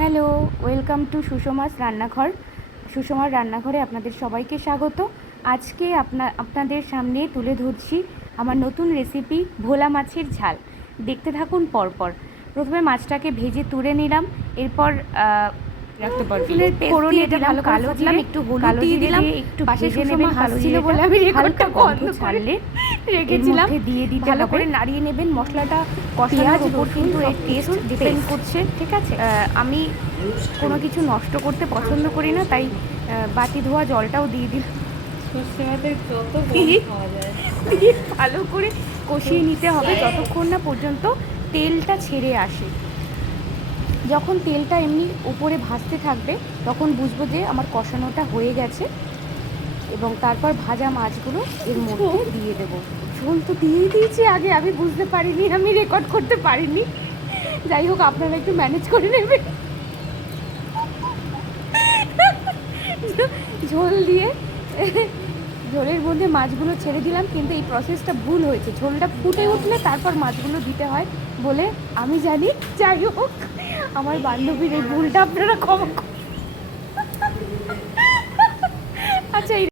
Hello, welcome to সুষমাস রান্নাঘর। সুষমার রান্নাঘরে আপনাদের সবাইকে স্বাগত। আজকে আপনাদের সামনে তুলে ধরছি আমার নতুন রেসিপি ভোলা মাছের ঝাল। দেখতে থাকুন পরপর। প্রথমে মাছটাকে ভেজে তুলে নিলাম, এরপর রাখতে পারবি ফোড়ন দিয়ে দিলাম কালো দিলাম, একটু হলুদ দিয়ে দিলাম, একটু ভেজে নেবেন। কালো জিরে বলে আমি রেকর্ডটা বন্ধ ছাড়লে রেখেছিলাম, দিয়ে দিতে ভালো করে নাড়িয়ে নেবেন। মশলাটা কষানোর উপর কিন্তু এর টেস্ট ডিপেন্ড করছে, ঠিক আছে? আমি কোনো কিছু নষ্ট করতে পছন্দ করি না, তাই বাটি ধোয়া জলটাও দিয়ে দিলাম। দিয়ে ভালো করে কষিয়ে নিতে হবে যতক্ষণ না পর্যন্ত তেলটা ছেড়ে আসে। যখন তেলটা এমনি উপরে ভাসতে থাকবে তখন বুঝবো যে আমার কষানোটা হয়ে গেছে, এবং তারপর ভাজা মাছগুলো এর মধ্যে দিয়ে দেবো। ঝোল তো দিয়েই দিয়েছি আগে, আমি বুঝতে পারিনি, আমি রেকর্ড করতে পারিনি। যাই হোক, আপনারা একটু ম্যানেজ করে নেবেন। ঝোল দিয়ে ঝোলের মধ্যে মাছগুলো ছেড়ে দিলাম, কিন্তু এই প্রসেসটা ভুল হয়েছে। ঝোলটা ফুটে উঠলে তারপর মাছগুলো দিতে হয় বলে আমি জানি। যাই হোক, আমার বান্ধবীর এই ভুলটা আপনারা ক্ষমা করুন। আচ্ছা।